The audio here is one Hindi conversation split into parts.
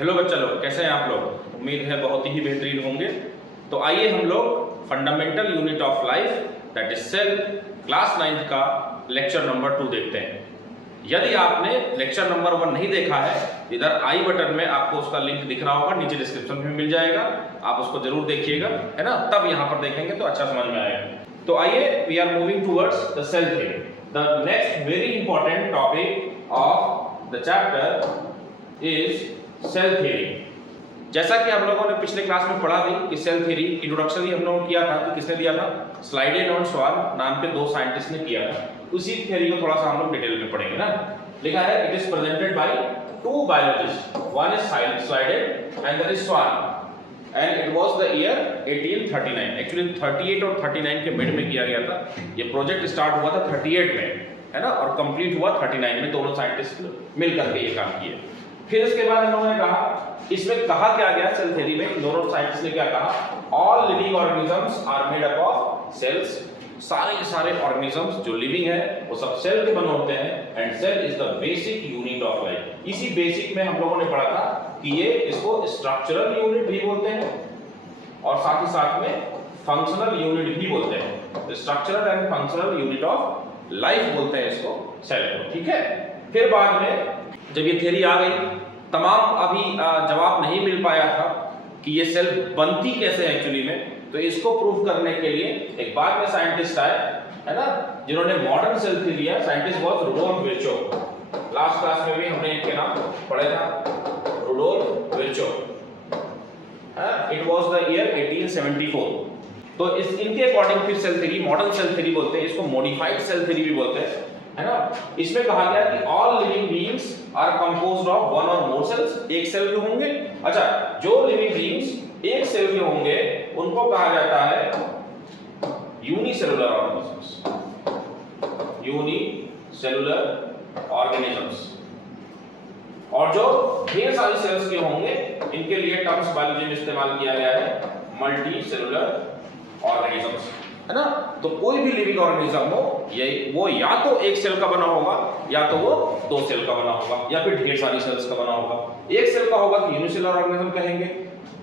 हेलो बच्चा लोग, कैसे हैं आप लोग? उम्मीद है बहुत ही बेहतरीन होंगे। तो आइए हम लोग fundamental unit of life that is cell class 9th का लेक्चर नंबर 2 देखते हैं। यदि आपने लेक्चर नंबर 1 नहीं देखा है, इधर आई बटन में आपको उसका लिंक दिख रहा होगा, नीचे डिस्क्रिप्शन में मिल जाएगा, आप उसको जरूर देखिएगा, है ना। तब यहाँ पर देखेंगे तो अच्छा समझ में आएगा। तो आइए, we are moving towards the cell theory, the next very important topic of the chapter is cell theory. जैसा कि हम लोगों ने पिछले क्लास में पढ़ा भी कि सेल थ्योरी इंट्रोडक्शन ही हम लोगों ने किया था, कि किसने दिया था? स्लाइडेन और स्वान नाम के दो साइंटिस्ट ने किया था। उसी थ्योरी को थोड़ा सा हम लोग डिटेल में पढ़ेंगे ना। लिखा है it is presented by two biologist, one is Schleiden and other is Schwann, and it was the year 1839। Actually 38 और 39 के मिड में किया गया था। ये प्रोजेक्ट स्टार्ट हुआ था 38 में, है ना, और कंप्लीट हुआ 39 में। दोनों साइंटिस्ट मिलकर के ये काम किए। फिर इसके बाद हम लोगों ने कहा, इसमें कहा क्या गया सेल थ्योरी में, दोनों साइंटिस्ट ने क्या कहा? All living organisms are made up of cells. सारे के सारे ऑर्गेनिजम्स जो लिविंग है वो सब सेल के बने होते हैं, and cell is the basic unit of life. इसी बेसिक में हम लोगों ने पढ़ा था कि ये इसको स्ट्रक्चरल यूनिट भी बोलते हैं और साथ ही साथ में फंक्शनल यूनिट भी बोलते हैं। Structural and functional unit of life बोलते हैं इसको, सेल को, ठीक है। फिर बाद में जब ये थ्योरी आ गई, तमाम अभी जवाब नहीं मिल पाया था कि ये सेल बनती कैसे है एक्चुअली में, तो इसको प्रूव करने के लिए एक बाद में साइंटिस्ट आए, है ना, जिन्होंने मॉडर्न सेल थ्योरी दिया। Scientist was Rudolf Virchow. Last class में भी हमने इनके नाम पढ़ा था, Rudolf Virchow. It was the year 1874। तो इनके अकॉर्डिंग फिर cell theory, modern cell theory बोलते हैं इसको, मॉडिफाइड सेल थ्योरी भी बोलते हैं, है ना। इसमें कहा गया कि all living beings are composed of one or more sales. एक सेल के होंगे। अच्छा, जो लिविंग बीइंग्स एक सेल के होंगे उनको कहा जाता है यूनिसेलुलर ऑर्गेनिजम्स। Unicellular organisms. और जो ढेर सारी सेल्स के होंगे इनके लिए टर्म्स बायोलॉजी में इस्तेमाल किया गया है, मल्टी सेलुलर ऑर्गेनिजम्स, है ना। तो कोई भी लिविंग ऑर्गेनिज्म हो, ये वो या तो एक सेल का बना होगा, या तो वो दो सेल का बना होगा, या फिर ढेर सारी सेल्स का बना होगा। एक सेल का होगा तो यूनिसेलुलर ऑर्गेनिज्म कहेंगे,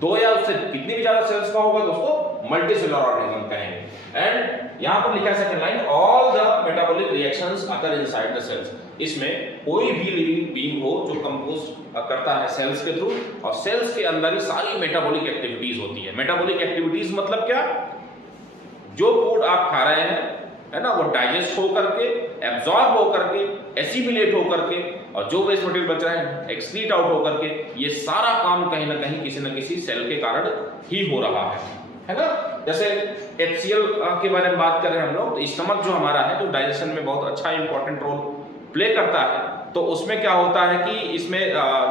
दो या उससे कितनी भी ज्यादा सेल्स का होगा दोस्तों मल्टीसेलुलर ऑर्गेनिज्म कहेंगे। एंड यहां पर लिखा है second line, all the metabolic reactions occur inside the cells. इसमें कोई भी लिविंग बीइंग हो जो कंपोज करता है सेल्स के थ्रू, और सेल्स के अंदर ही सारी मेटाबॉलिक एक्टिविटीज होती है। मेटाबॉलिक एक्टिविटीज मतलब क्या? जो फूड आप खा रहे हैं, है ना, वो डाइजेस्ट हो करके, एब्जॉर्ब हो करके, एसिमिलेट हो करके, और जो वेस्ट मटेरियल बच रहा है एक्सक्रीट आउट हो करके, ये सारा काम कहीं ना कहीं किसी न किसी सेल के कारण ही हो रहा है ना। जैसे HCl के बारे में बात कर रहे हैं हम लोग, तो स्टमक जो हमारा है, जो डाइजेशन में बहुत अच्छा इंपॉर्टेंट रोल प्ले करता है, तो उसमें क्या होता है कि इसमें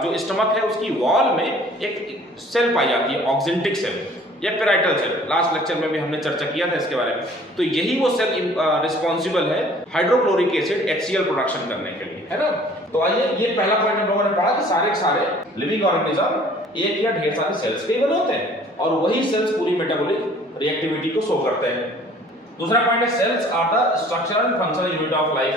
जो स्टमक है उसकी वॉल में एक सेल पाई जाती है, ऑक्जेंटिक सेल या पेराइटल सेल। लास्ट लेक्चर में भी हमने चर्चा किया था इसके बारे में। तो यही वो सेल रिस्पॉन्सिबल है हाइड्रोक्लोरिक एसिड HCl प्रोडक्शन करने के लिए, है ना। तो आइए, ये पहला पॉइंट हम लोगों ने पढ़ा कि सारे के सारे लिविंग ऑर्गेनिज्म एक या ढेर सारे सेल्स के ही बने होते हैं, और वही सेल्स पूरी मेटाबॉलिक रिएक्टिविटी को शो करते हैं। दूसरा पॉइंट है cells are the structural and functional unit of life.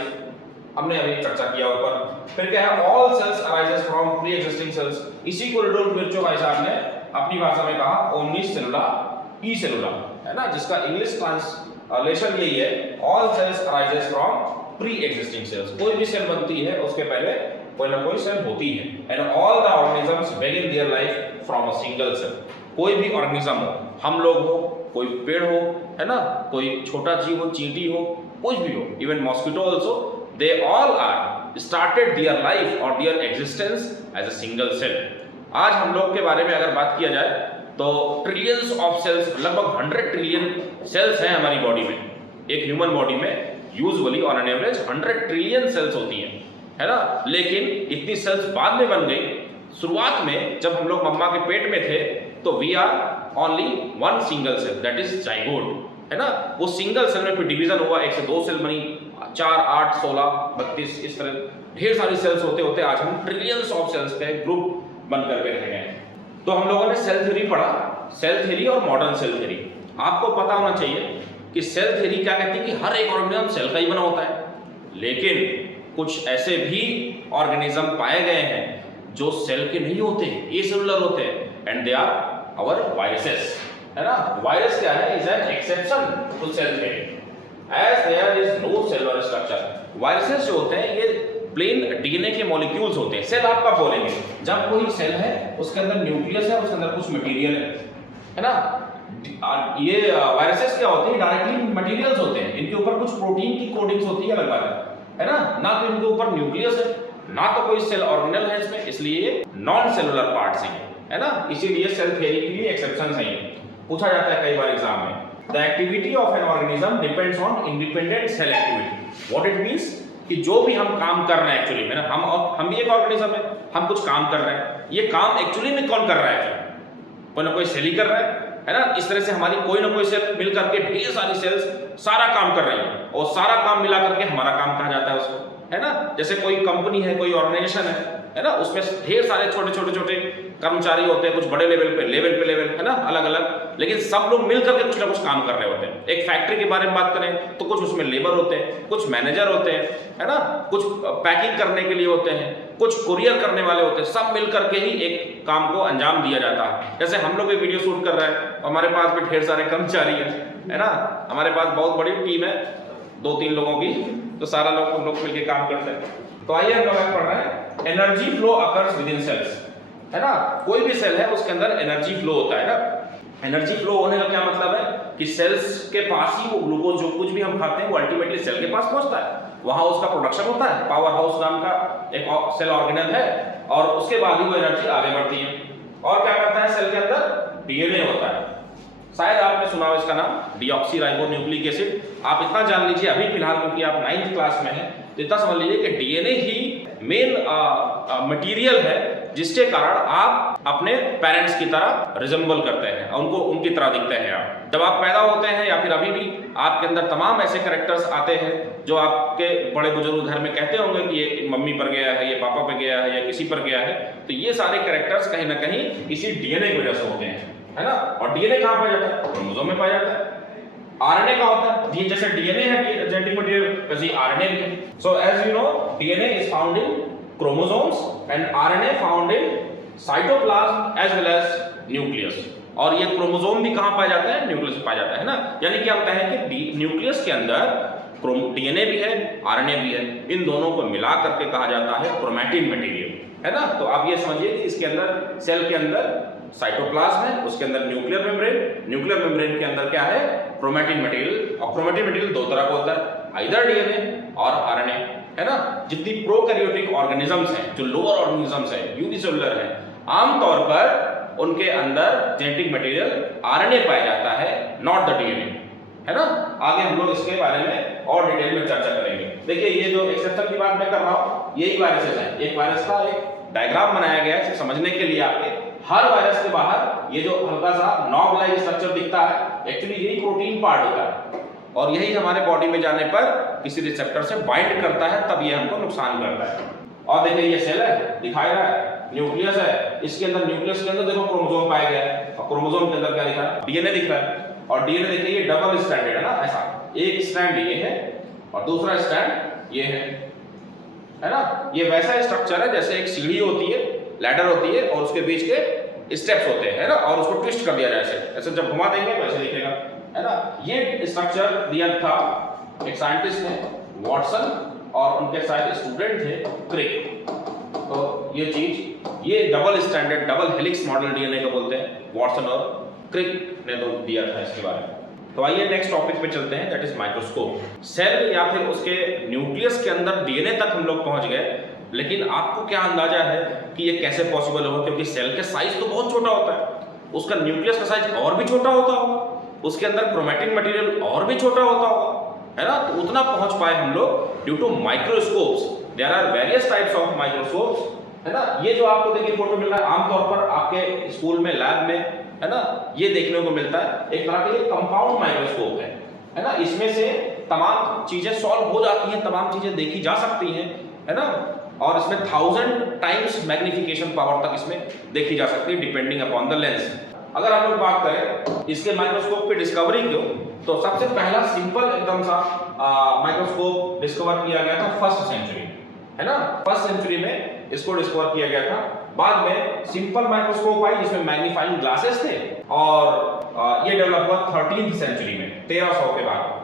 हमने अभी चर्चा किया ऊपर। फिर क्या है? All cells arises from pre existing cells. इसी को रुडोल्फ विर्चोव भाई साहब ने अपनी भाषा में कहा ओमनिस सेलुला ई सेलुला, है ना, जिसका इंग्लिश ट्रांसलेशन यही है, all cells arises from pre existing cells. कोई भी सेल बनती है उसके पहले कोई ना कोई सेल होती है, and all the organisms begin their life from a single cell. कोई भी ऑर्गेनिज्म हो, हम लोग हो, कोई पेड़ हो, है ना, कोई छोटा जीव हो, चींटी हो, कुछ भी हो, even mosquito also, they all are started their life और their existence as a single cell. आज हम लोग के बारे में अगर बात किया जाए तो ट्रिलियंस ऑफ सेल्स, लगभग 100 ट्रिलियन सेल्स हैं हमारी बॉडी में। एक ह्यूमन बॉडी में usually on an average 100 trillion cells होती हैं, है ना। लेकिन इतनी सेल्स बाद में बन गई। शुरुआत में जब हम लोग मम्मा के पेट में थे तो we are only one single cell, that is zygote, है ना। वो सिंगल सेल में फिर डिवीजन हुआ, 1 से 2 सेल बनी, 4, 8, 16, 32, इस तरह ढेर सारी सेल्स होते होते आज हम ट्रिलियंस ऑफ सेल्स के ग्रुप बन करके रह गए। तो हम लोगों ने सेल थ्योरी पढ़ा, सेल थ्योरी और मॉडर्न सेल थ्योरी। आपको पता होना चाहिए कि सेल थ्योरी क्या कहती है कि हर एक ऑर्गेनिज्म सेल का ही बना होता है, लेकिन कुछ ऐसे भी ऑर्गेनिज्म पाए गए हैं जो सेल के नहीं होते, ए सेलुलर होते हैं, and they are our viruses, है ना। वायरस क्या है, is an exception to cell theory as there is no cellular structure. Viruses जो होते हैं ये प्लेन डीएनए के मॉलिक्यूल्स होते हैं। सेल आप कब बोलेंगे, जब कोई सेल है उसके अंदर न्यूक्लियस है, उसके अंदर कुछ मटेरियल है ना। ये वायरसेस क्या होते हैं, डायरेक्टली मटेरियल्स होते हैं, इनके ऊपर कुछ प्रोटीन की कोटिंग्स होती है अलग बात है ना। ना तो इनके ऊपर न्यूक्लियस है, ना तो कोई सेल ऑर्गेनेल है इसमें, इसलिए नॉन सेलुलर पार्ट्स हैं, है ना। इसीलिए सेल थ्योरी के लिए एक्सेप्शंस हैं। पूछा जाता है कई बार एग्जाम में, the activity of an organism depends on independent cell activity. What it means कि जो भी हम काम कर रहे हैं एक्चुअली में ना, हम भी एक ऑर्गेनिज्म है, हम कुछ काम कर रहे हैं, ये काम एक्चुअली में कौन कर रहा है, कोई ना कोई सेल ही कर रहा है ना। इस तरह से हमारी कोई ना कोई सेल मिल करके ढेर सारी सेल्स सारा काम कर रही है, और सारा काम मिला करके हमारा काम कहा जाता है उसको, है ना। जैसे कोई कंपनी है, कोई ऑर्गेनाइजेशन है ना, उसमें ढेर सारे छोटे छोटे छोटे कर्मचारी होते हैं, कुछ बड़े लेवल पे है ना, अलग अलग, लेकिन सब लोग मिल करके कुछ ना कुछ काम कर रहे होते हैं। एक फैक्ट्री के बारे में बात करें तो कुछ उसमें लेबर होते हैं, कुछ मैनेजर होते हैं, है ना, कुछ पैकिंग करने के लिए होते हैं, कुछ कुरियर करने वाले होते हैं, सब मिल करके ही एक काम को अंजाम दिया जाता है। जैसे हम लोग भी वीडियो शूट कर रहे हैं, हमारे पास भी ढेर सारे कर्मचारी हैं, है ना, हमारे पास बहुत बड़ी टीम है 2-3 लोगों की, तो सारा लोग मिलकर काम करते हैं। तो आइए हम लोग पढ़ रहे हैं energy flow occurs within cells, है ना। कोई भी सेल है उसके अंदर एनर्जी फ्लो होता है ना। एनर्जी फ्लो होने का क्या मतलब है कि सेल्स के पास ही वो ग्लूकोज जो कुछ भी हम खाते हैं वो अल्टीमेटली सेल के पास पहुंचता है, वहां उसका प्रोडक्शन होता है। पावर हाउस नाम का एक सेल ऑर्गेनल है, और उसके बाद ही वो एनर्जी आगे बढ़ती है। और क्या करता है सेल के अंदर, डीएनए होता है, शायद आपने सुना हो इसका नाम, डीऑक्सीराइबोन्यूक्लिक एसिड। आप इतना जान लीजिए अभी फिलहाल, क्योंकि आप 9th क्लास में हैं, तो इतना समझ लीजिए कि डीएनए ही मेन मटेरियल है जिसके कारण आप अपने पेरेंट्स की तरह रिजेंबल करते हैं, उनको उनकी तरह दिखते हैं। आप जब आप पैदा होते हैं या फिर अभी भी आपके अंदर तमाम ऐसे कैरेक्टर्स आते हैं जो आपके बड़े बुजुर्ग घर में कहते होंगे कि ये मम्मी पर गया है, ये पापा पर गया है, या किसी पर गया है, तो ये सारे कैरेक्टर्स कहीं ना कहीं इसी डीएनए की वजह से होते हैं, है ना। और डीएनए कहाँ पाया जाता है, क्रोमोसोम में पाया जाता है। आरएनए का होता है, ये जैसे डीएनए है जेनेटिक मटेरियल, वैसे ही आरएनए भी है। So as you know DNA is found in chromosomes and RNA found in cytoplasm as well as nucleus. और ये क्रोमोसोम भी कहाँ पाया जाता है, न्यूक्लियस में पाया जाता है ना। यानी कि हम कहें कि न्यूक्लियस के अंदर डीएनए भी है, आरएनए भी है, इन दोनों को मिला करके कहा जाता है क्रोमैटिन मटेरियल, है ना। तो आप ये समझिए कि इसके अंदर सेल के अंदर साइटोप्लाज्म है, उसके अंदर न्यूक्लियर मेम्ब्रेन के अंदर क्या है, क्रोमैटिन मटेरियल। और क्रोमैटिन मटेरियल दो तरह का होता है, आइदर डीएनए और आरएनए, है ना। जितनी प्रोकैरियोटिक ऑर्गेनिजम्स हैं, जो लोअर ऑर्गेनिजम्स हैं, यूनिसेलुलर हैं, आमतौर पर उनके अंदर जेनेटिक मटेरियल आरएनए पाया जाता है, नॉट द डीएनए, है ना। आगे हम लोग इसके बारे में और डिटेल में चर्चा करेंगे। देखिए ये जो एक्सेप्शन की बात मैं कर रहा हूँ, यही वायरसेस हैं। एक वायरस का एक डायग्राम बनाया गया है इसे समझने के लिए आपके। हर वायरस के बाहर ये जो हल्का सा नॉब लाइक स्ट्रक्चर दिखता है, एक्चुअली यही प्रोटीन पार्ट होता है, और यही हमारे बॉडी में जाने पर किसी रिसेप्टर से बाइंड करता है, तब ये हमको नुकसान करता है। और देखिए ये सेल है, दिखाई रहा है, न्यूक्लियस है, इसके अंदर न्यूक्लियस के अंदर देखो क्रोमोसोम पाया गया है, और क्रोमोसोम के अंदर क्या दिखा है, डीएनए दिख रहा है। और डीएनए देखिए ये डबल स्ट्रैंडेड है ना, ऐसा एक स्ट्रैंड ये है और दूसरा स्ट्रैंड ये है ना। ये वैसा स्ट्रक्चर है जैसे एक सीढ़ी होती है, लैडर होती है, और उसके बीच के स्टेप्स होते हैं, है ना, और उसको ट्विस्ट कर दिया जाए ऐसे जब घुमा देंगे तो ऐसे दिखेगा, है ना। ये स्ट्रक्चर दिया था एक साइंटिस्ट ने, वॉटसन, और उनके साथ स्टूडेंट थे क्रिक। तो ये चीज, ये double standard double helix model DNA को बोलते हैं, वॉटसन और क्रिक ने तो दिया था इसके बारे में। तो आइए नेक्स्ट टॉपिक पे चलते हैं, दैट इज माइक्रोस्कोप। सेल या फिर उसके न्यूक्लियस के अंदर डीएनए तक हम लोग पहुंच गए, लेकिन आपको क्या अंदाजा है कि ये कैसे पॉसिबल होगा, क्योंकि सेल के साइज तो बहुत छोटा होता है, उसका न्यूक्लियस का साइज और भी छोटा होता होगा, उसके अंदर क्रोमैटिन मटेरियल और भी छोटा होता होगा, है ना। तो उतना पहुंच पाए हम लोग due to microscopes. There are various types of microscopes, है ना। ये जो आपको देखिए फोटो मिल रहा है, आमतौर पर आपके स्कूल में लैब में, है ना, ये देखने को मिलता है। एक तरह का ये कंपाउंड माइक्रोस्कोप है ना। इसमें से तमाम चीजें सॉल्व हो जाती हैं, तमाम चीजें देखी जा सकती हैं, है ना। और इसमें 1000 टाइम्स मैग्निफिकेशन पावर तक इसमें देखी जा सकती है, डिपेंडिंग अपॉन द लेंस। अगर हम लोग बात करें इसके माइक्रोस्कोप की डिस्कवरी की, तो सबसे पहला सिंपल एकदम सा माइक्रोस्कोप डिस्कवर किया गया था फर्स्ट सेंचुरी, है ना। फर्स्ट सेंचुरी में इसको डिस्कवर किया गया था। बाद में सिंपल माइक्रोस्कोप आई जिसमें मैग्नीफाइंग ग्लासेस थे और ये डेवलप हुआ 13वीं सेंचुरी में 1300 के बाद।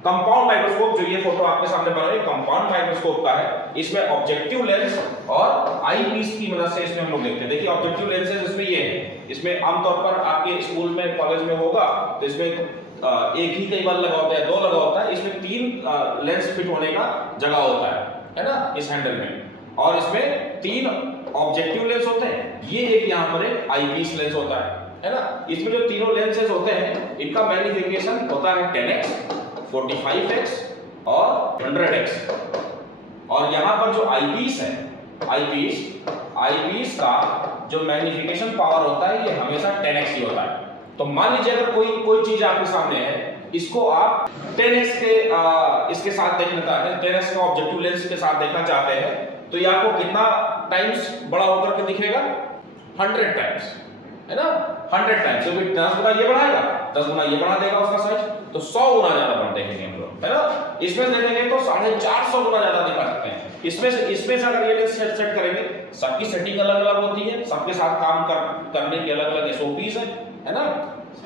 कंपाउंड माइक्रोस्कोप, जो ये फोटो आपके सामने बना है कंपाउंड माइक्रोस्कोप का है। इसमें ऑब्जेक्टिव लेंस और आई पीस की मदद से इसमें हम लोग देखते हैं। देखिए ऑब्जेक्टिव लेंसेज इसमें ये है, इसमें आमतौर पर आपके स्कूल में कॉलेज में होगा तो इसमें एक ही कई बार लगा होता है, 2 लगा होता है, इसमें 3 लेंस फिट होने का जगह होता है ना इस हैंडल में। और इसमें 3 ऑब्जेक्टिव लेंस होते हैं, ये एक यहाँ पर एक आई पीस लेंस होता है ना। इसमें जो तीनों लेंसेज होते हैं इनका मैग्निफिकेशन होता है 10x, 45x और 100x। और यहाँ पर जो आईपीस है, आईपीस का जो मैग्निफिकेशन पावर होता है ये हमेशा 10x ही होता है। तो मान लीजिए अगर कोई चीज आपके सामने है, इसको आप 10x के इसके साथ देखना चाहते हैं, 10x का ऑब्जेक्टिव लेंस के साथ देखना चाहते हैं, तो ये आपको कितना टाइम्स बड़ा होकर के दिखेगा? 100 टाइम्स, है ना। 100 टाइम्स, तो 10 गुना ये बढ़ाएगा, 10 गुना ये बढ़ा देगा उसका साइज, तो 100 गुना ज्यादा बढ़ देखेंगे हम लोग, है ना। इसमें देखेंगे तो 450 गुना ज्यादा दिखा सकते हैं। इसमें से अगर ये लेंस सेट करेंगे, सबकी सेटिंग अलग अलग होती है, सबके साथ काम करने की अलग अलग एसओपीज है ना।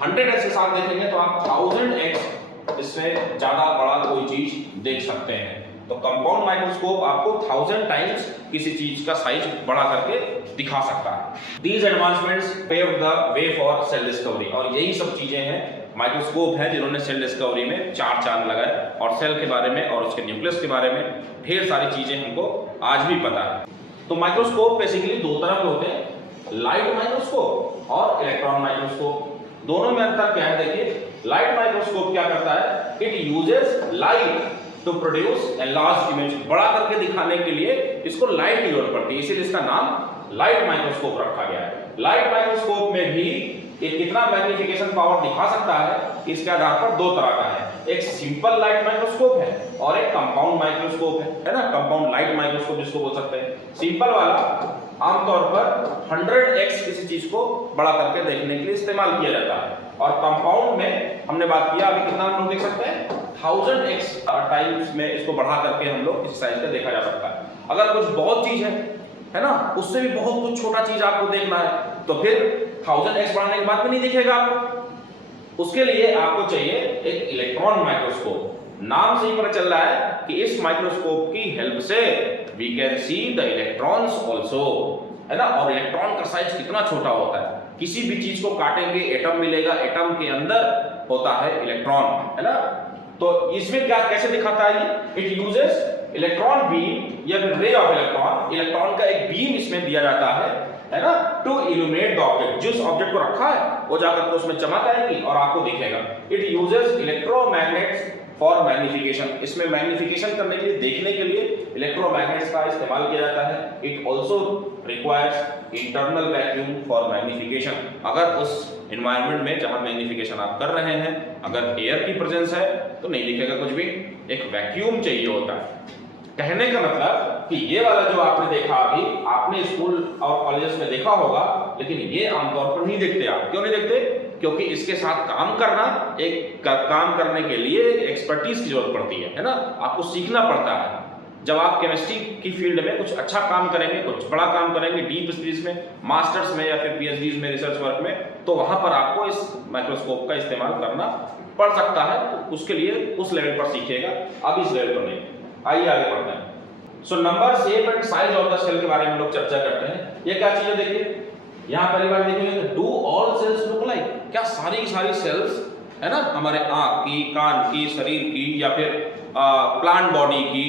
100x के साथ देखेंगे तो आप 1000x इससे ज्यादा बड़ा कोई चीज देख सकते हैं। तो कंपाउंड माइक्रोस्कोप आपको 1000 टाइम्स किसी चीज का साइज बढ़ा करके दिखा सकता है। These advancements paved the way for cell discovery, और यही सब चीजें हैं, माइक्रोस्कोप है जिन्होंने सेल डिस्कवरी में 4 चांद लगाए और सेल के बारे में और उसके न्यूक्लियस के बारे में ढेर सारी चीजें हमको आज भी पता है। तो माइक्रोस्कोप बेसिकली 2 तरह के होते हैं, लाइट माइक्रोस्कोप और इलेक्ट्रॉन माइक्रोस्कोप। दोनों में अंतर क्या है? देखिए, लाइट माइक्रोस्कोप क्या करता है, it uses light to produce a large image. बड़ा करके दिखाने के लिए इसको लाइट की जरूरत पड़ती है, इसीलिए इसका नाम लाइट माइक्रोस्कोप रखा गया है। लाइट माइक्रोस्कोप में भी ये कितना मैग्निफिकेशन पावर दिखा सकता है, इसके आधार पर 2 तरह का है, एक सिंपल लाइट माइक्रोस्कोप है और एक कंपाउंड माइक्रोस्कोप है ना। कंपाउंड लाइट माइक्रोस्कोप जिसको बोल सकते हैं। सिंपल वाला आमतौर पर 100x किसी चीज को बड़ा करके देखने के लिए इस्तेमाल किया जाता है, और कंपाउंड में हमने बात किया अभी कितना हम लोग देख सकते हैं, 1000x टाइम्स में इसको बढ़ा करके हम लोग इस साइज का देखा जा सकता है। अगर कुछ बहुत चीज है ना, उससे भी बहुत कुछ छोटा चीज आपको देखना है, तो फिर 1000x बढ़ाने के बाद भी नहीं दिखेगा आपको। उसके लिए आपको चाहिए एक इलेक्ट्रॉन माइक्रोस्कोप। नाम से ही पता चल रहा है कि इस माइक्रोस्कोप की हेल्प से we can see the electrons also, है ना। और इलेक्ट्रॉन का साइज कितना छोटा होता है, किसी भी चीज को काटेंगे एटम मिलेगा, एटम के अंदर होता है इलेक्ट्रॉन, है ना। तो इसमें क्या कैसे दिखाता है ये, इट यूजेस इलेक्ट्रॉन बीम या फिर रे ऑफ इलेक्ट्रॉन, इलेक्ट्रॉन का एक बीम इसमें दिया जाता है ना, टू इल्यूमिनेट द ऑब्जेक्ट। जिस ऑब्जेक्ट को रखा है वो जाकर के उसमें चमक आएगी और आपको दिखेगा। It uses electromagnets for magnification, इसमें मैग्निफिकेशन करने के लिए, देखने के लिए इलेक्ट्रोमैग्नेट्स का इस्तेमाल किया जाता है। It also requires internal vacuum for magnification. अगर उस एनवायरनमेंट में जहां मैग्निफिकेशन आप कर रहे हैं अगर एयर की प्रेजेंस है तो नहीं दिखेगा कुछ भी, एक वैक्यूम चाहिए होता है। कहने का मतलब कि ये वाला जो आपने देखा अभी, आपने स्कूल और कॉलेजेस में देखा होगा, लेकिन ये आमतौर पर नहीं देखते आप। क्यों नहीं देखते? क्योंकि इसके साथ काम करना, काम करने के लिए एक्सपर्टीज की जरूरत पड़ती है ना, आपको सीखना पड़ता है। जब आप केमिस्ट्री की फील्ड में कुछ अच्छा काम करेंगे, कुछ बड़ा काम करेंगे, डीप स्टडीज में, मास्टर्स में या फिर पीएचडीज में, रिसर्च वर्क में, तो वहां पर आपको इस माइक्रोस्कोप का इस्तेमाल करना पड़ सकता है। तो उसके लिए उस लेवल पर सीखिएगा, अब इस लेवल पर नहीं। आइए आगे बढ़ते हैं। So number, shape and size of the cell के बारे में लोग चर्चा करते हैं। ये क्या चीज है देखिए, यहाँ पहली बार देखेंगे do all cells look like, क्या सारी की सारी सेल्स, है ना, हमारे आंख की, कान की, शरीर की, या फिर प्लांट बॉडी की,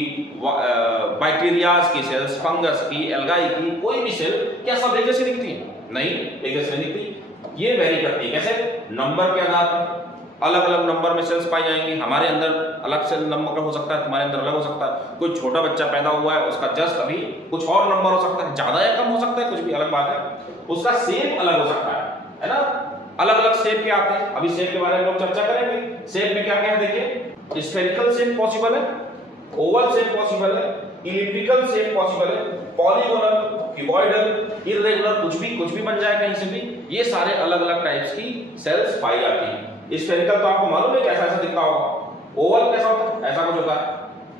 बैक्टीरियाज की सेल्स, फंगस की, एल्गाई की, कोई भी सेल क्या सब एक जैसी दिखती है? नहीं, एक जैसी नहीं दिखती। ये वेरी करती है। कैसे? नंबर के आधार पर अलग अलग नंबर में सेल्स पाई जाएंगी। हमारे अंदर अलग सेल नंबर हो सकता है, तुम्हारे अंदर अलग हो सकता है। कोई छोटा बच्चा पैदा हुआ है, उसका जस्ट अभी कुछ और नंबर हो सकता है, ज्यादा या कम हो सकता है, कुछ भी अलग बात है। उसका शेप अलग हो सकता है ना। अलग अलग शेप के आते हैं, अभी शेप के बारे में लोग चर्चा करेंगे। शेप में क्या क्या है देखिए, स्फेरिकल शेप पॉसिबल है, ओवल शेप पॉसिबल है, इलिप्टिकल शेप पॉसिबल है, पॉलीगोनल, क्यूबॉइडल, इर्रेगुलर, कुछ भी बन जाए कहीं से भी। ये सारे अलग अलग टाइप्स की सेल्स पाई जाती हैं। स्फेरिकल तो आपको मालूम है कैसा ऐसा दिखता होगा। ओवल कैसा होता है? ऐसा कुछ होता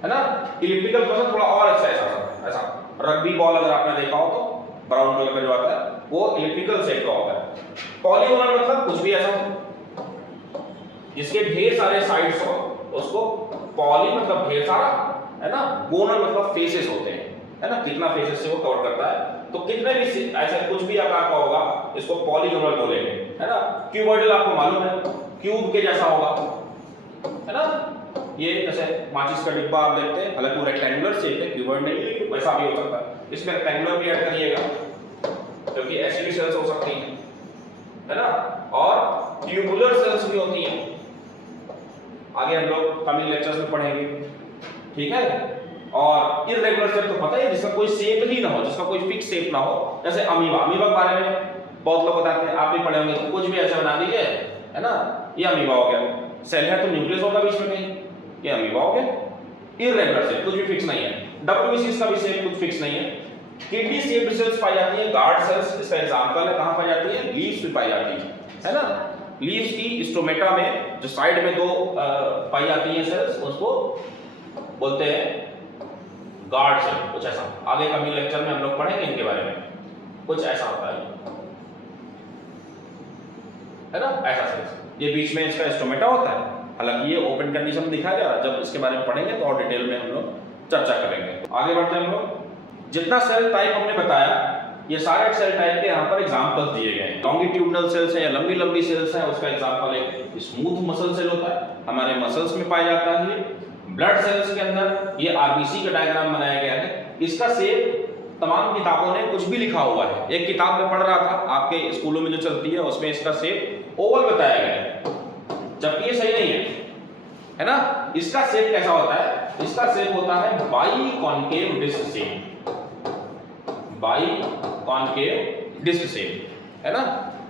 है ना। इलिप्टिकल थोड़ा और ऐसा रग्बी बॉल अगर आपने देखा हो तो ब्राउन कलर का जो आता है वो इलिप्टिकल शेप का होता है। पॉलीगोनल मतलब कुछ भी ऐसा हो जिसके ढेर सारे साइड्स हो, उसको पॉली मतलब ढेर सारा, है ना, गोनल मतलब फेसेस होते हैं, है ना, कितना फेसेस से वो कवर करता है। तो कितने भी ऐसे कुछ भी आकार का होगा इसको पॉलीगोनल बोलेंगे, है ना। क्यूबॉइडल आपको मालूम है, क्यूब के जैसा होगा, है ना, ये जैसे माचिस का डिब्बा आप देखते हैं, हालांकि वो रेक्टेंगुलर शेप है, क्यूबॉइड नहीं, वैसा भी हो सकता है। इसमें रेक्टेंगुलर भी ऐड करिएगा क्योंकि ऐसी भी सेल्स हो सकती हैं, है ना, और ट्यूबुलर सेल्स भी होती हैं, आगे हम लोग कमिंग लेक्चर्स में पढ़ेंगे, ठीक है। और इररेगुलर सेल तो पता है जिसका कोई शेप ही ना हो, जिसका कोई फिक्स शेप ना हो, जैसे अमीबा। अमीबा के बारे में बहुत लोग बताते हैं, आप भी पढ़े होंगे, तो कुछ भी ऐसा बना दीजिए, है ना, ये अमीबा हो गया। सेल है तो न्यूक्लियस होगा बीच में कहीं, ये अमीबा हो गया। इररेगुलर सेल कुछ भी फिक्स नहीं है। डब्ल्यूबीसी का भी शेप कुछ फिक्स नहीं है। किडनी शेप्ड सेल्स पाई जाती है, गार्ड सेल्स इसका एग्जांपल है, कहां पाई जाती है, लीव्स में पाई जाती है ना। लीव्स की स्टोमेटा में जो साइड में दो पाई जाती है सेल्स, उसको बोलते हैं गार्ड सेल, कुछ ऐसा। आगे कभी लेक्चर में हम लोग पढ़ेंगे इनके बारे में, कुछ ऐसा होता है ना, ऐसा सेल्स। ये बीच में इसका स्टोमेटा होता है, हालांकि ये ओपन कंडीशन में दिखाया जा रहा है, जब इसके बारे में पढ़ेंगे तो और डिटेल में हम लोग चर्चा करेंगे। आगे बढ़ते हैं हम लोग। जितना सेल टाइप हमने बताया, ये सारे सेल टाइप के यहाँ पर एग्जांपल्स दिए गए हैं। लॉन्गिट्यूडनल सेल्स हैं या लंबी लंबी सेल्स हैं, उसका एग्जांपल एक स्मूथ मसल सेल होता है, हमारे मसल्स में पाया जाता है। ब्लड सेल्स के अंदर ये आरबीसी का डायग्राम बनाया गया है। इसका शेप तमाम किताबों ने कुछ भी लिखा हुआ है। एक किताब में पढ़ रहा था, आपके स्कूलों में जो चलती है उसमें इसका शेप ओवल बताया गया है, जबकि ये सही नहीं है ना। इसका शेप कैसा होता है, इसका शेप होता है biconcave disc shape, biconcave disc shape, है ना।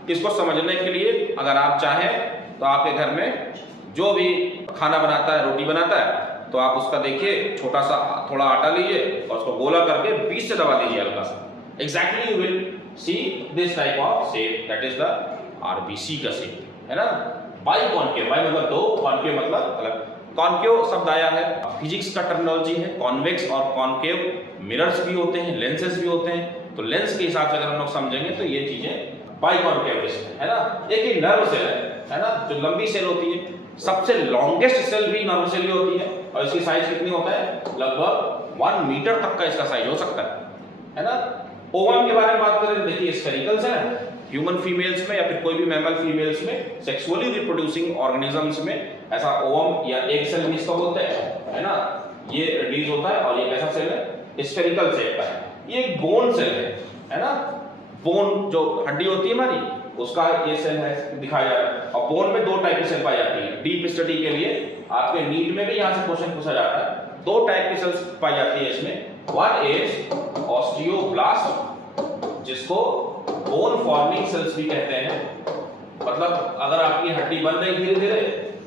इसको समझने के लिए अगर आप चाहें तो आपके घर में जो भी खाना बनाता है, रोटी बनाता है, तो आप उसका देखिए छोटा सा थोड़ा आटा लीजिए और उसको गोला करके बीच से दबा दीजिए हल्का सा, exactly you will see this type of shape, that is the RBC का शेप, है ना। बाई कॉन्केव, बाई मतलब दो, कॉन्केव मतलब अलग। कॉन्केव शब्द आया है, फिजिक्स का टर्मिनोलॉजी है। कॉन्वेक्स और कॉन्केव मिरर्स भी होते हैं, लेंसेज भी होते हैं, तो लेंस के हिसाब से अगर हम लोग समझेंगे तो ये चीजें बाई कॉन्केव है ना। एक ही नर्व सेल है ना, जो लंबी सेल होती है, सबसे लॉन्गेस्ट सेल भी नर्व सेल ही होती है, और इसकी साइज कितनी होता है, लगभग 1 मीटर तक का इसका साइज हो सकता है ना। ओवम के बारे में बात करें, देखिए स्फेरिकल सेल है, ह्यूमन फीमेल्स में या फिर कोई भी मैमल फीमेल्स में सेक्सुअली रिप्रोड्यूसिंग ऑर्गेनिजम्स में ऐसा ओवम या एग सेल भी इसको बोलते हैं, है ना, ये रिलीज होता है। और ये कैसा सेल है, स्फेरिकल शेप का है। ये एक बोन सेल है ना, बोन जो हड्डी होती है हमारी, उसका ये सेल है, दिखाया जा रहा है। और बोन में दो टाइप की सेल पाई जाती है। डीप स्टडी के लिए आपके नीट में भी यहाँ से क्वेश्चन पूछा जाता है, दो टाइप की सेल्स पाई जाती है इसमें। वन इज ऑस्टियोब्लास्ट, जिसको बोन फॉर्मिंग सेल्स भी कहते हैं, मतलब अगर आपकी हड्डी बन रही धीरे धीरे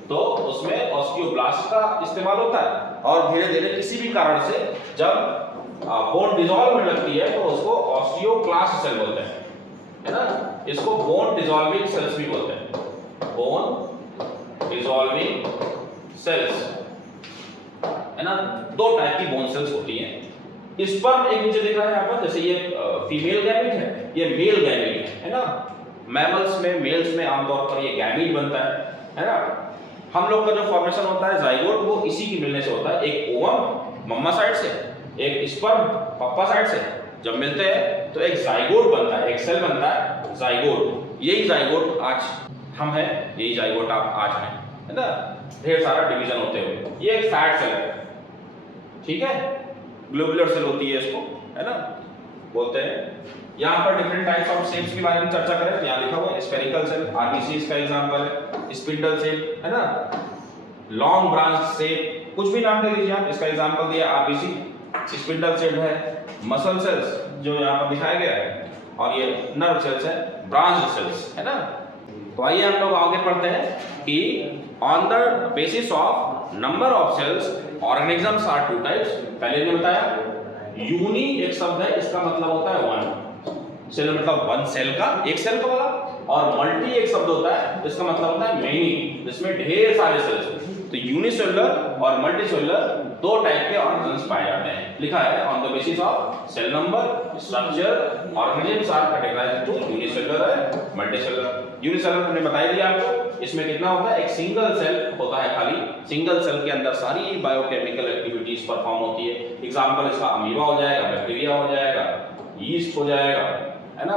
तो उसमें ऑस्टियोब्लास्ट का इस्तेमाल होता है, और धीरे धीरे किसी भी कारण से जब बोन डिसॉल्व होने लगती है तो उसको ऑस्टियोक्लास्ट सेल बोलते हैं, है ना। इसको बोन डिसॉल्विंग सेल्स भी बोलते हैं, बोन डिसॉल्विंग सेल्स, है ना। दो टाइप की बोन सेल्स होती हैं। इस पर एक नीचे दिख रहा है यहाँ पर, जैसे ये फीमेल गैमीट है, ये मेल गैमीट है ना। मैमल्स में, मेल्स में आमतौर पर ये गैमीट बनता है ना। हम लोग का जो फॉर्मेशन होता है जाइगोट, वो इसी की मिलने से होता है, एक ओवम मम्मा साइड से, एक स्पर्म पापा साइड से, जब मिलते हैं तो एक जाइगोट बनता है, एक सेल बनता है जाइगोट। यही जाइगोट आज हम हैं, यही जाइगोट आप आज हैं, है ना। ढेर सारा डिवीजन होते हुए ये एक फैट सेल है, ठीक है, ग्लोबुलर सेल होती है इसको, है ना, बोलते हैं। यहाँ पर डिफरेंट टाइप्स ऑफ शेप्स के बारे में चर्चा करें, यहाँ लिखा हुआ है स्फेरिकल सेल, आरबीसी इसका एग्जांपल है, स्पिंडल सेल, है ना, लॉन्ग ब्रांच सेल, कुछ भी नाम दे दीजिए आप, इसका एग्जांपल दिया आरबीसी, स्पिंडल सेल है, मसल सेल्स जो यहाँ पर दिखाया गया है, और ये नर्व सेल्स है, ब्रांच सेल्स, है ना। तो आइए हम लोग आगे पढ़ते हैं कि on the basis of number of cells organisms are two types. पहले ने बताया यूनी एक शब्द है, इसका मतलब होता है वन सेल, मतलब वन सेल का, एक सेल का वाला, और मल्टी एक शब्द होता है, इसका मतलब होता है मेनी, जिसमें ढेर सारे सेल्स। तो यूनिसेलुलर और मल्टीसेलुलर दो टाइप के ऑर्गेनिजम्स पाए जाते हैं। लिखा है on the basis of cell number structure organisms are categorised to unicellular and multicellular. Unicellular हमने बता दिया आपको, इसमें कितना होता है, एक सिंगल सेल होता है, खाली सिंगल सेल के अंदर सारी बायोकेमिकल एक्टिविटीज परफॉर्म होती है। एग्जांपल इसका अमीबा हो जाएगा, बैक्टीरिया हो जाएगा, यीस्ट हो जाएगा, है ना,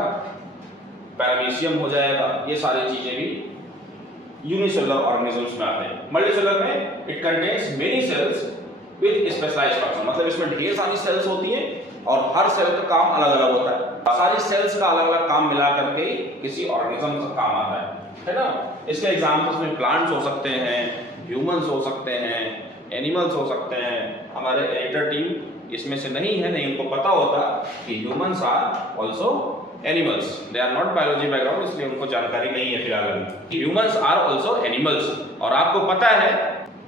पैरामीशियम हो जाएगा, ये सारी चीजें भी यूनिसेलुलर ऑर्गेनिजम्स में आते हैं। मल्टीसेलुलर में it contains many cells with specialised function, मतलब इसमें ढेर सारी सेल्स होती हैं और हर सेल का काम अलग अलग होता है। सारी सेल्स का अलग अलग काम मिला करके किसी ऑर्गेनिज्म का काम आता है ना। इसके एग्जांपल्स में प्लांट्स हो सकते हैं, ह्यूमंस हो सकते हैं, एनिमल्स हो सकते हैं। हमारे एडिटर टीम इसमें से नहीं है, नहीं उनको पता होता कि humans are also animals, they are not biology background, इसलिए उनको जानकारी नहीं है फिलहाल। ह्यूमंस आर आल्सो एनिमल्स, और आपको पता है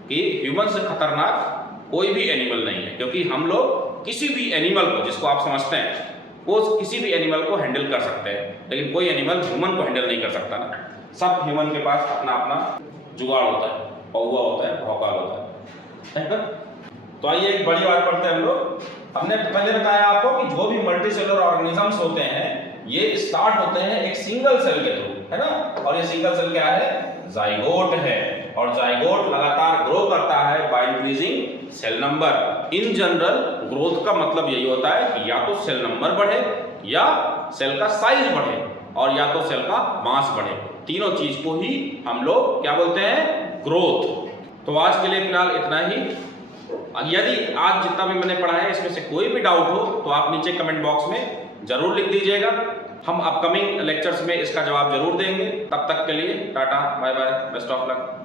कि ह्यूमंस से खतरनाक कोई भी एनिमल नहीं है, क्योंकि हम लोग किसी भी एनिमल को, जिसको आप समझते हैं, वो किसी भी एनिमल को हैंडल कर सकते हैं, लेकिन कोई एनिमल ह्यूमन को हैंडल नहीं कर सकता ना। सब ह्यूमन के पास अपना अपना जुगाड़ होता है, पौवा होता है, भौकाल होता है। तो आइए एक बड़ी बात पढ़ते हैं हम लोग। हमने पहले बताया आपको कि जो भी मल्टीसेलुलर ऑर्गेनिजम्स होते हैं ये स्टार्ट होते हैं एक सिंगल सेल के थ्रू, है ना, और ये सिंगल सेल क्या है, जाइगोट है, और जाइगोट लगातार ग्रो करता है by increasing cell number. In general growth का मतलब यही होता है कि या तो सेल नंबर बढ़े, या सेल का साइज बढ़े, और या तो सेल का मास बढ़े। तीनों चीज को ही हम लोग क्या बोलते हैं, ग्रोथ। तो आज के लिए फिलहाल इतना ही। यदि आज जितना भी मैंने पढ़ा है इसमें से कोई भी डाउट हो तो आप नीचे कमेंट बॉक्स में जरूर लिख दीजिएगा, हम अपकमिंग लेक्चर्स में इसका जवाब जरूर देंगे। तब तक के लिए tata, bye bye, best of luck.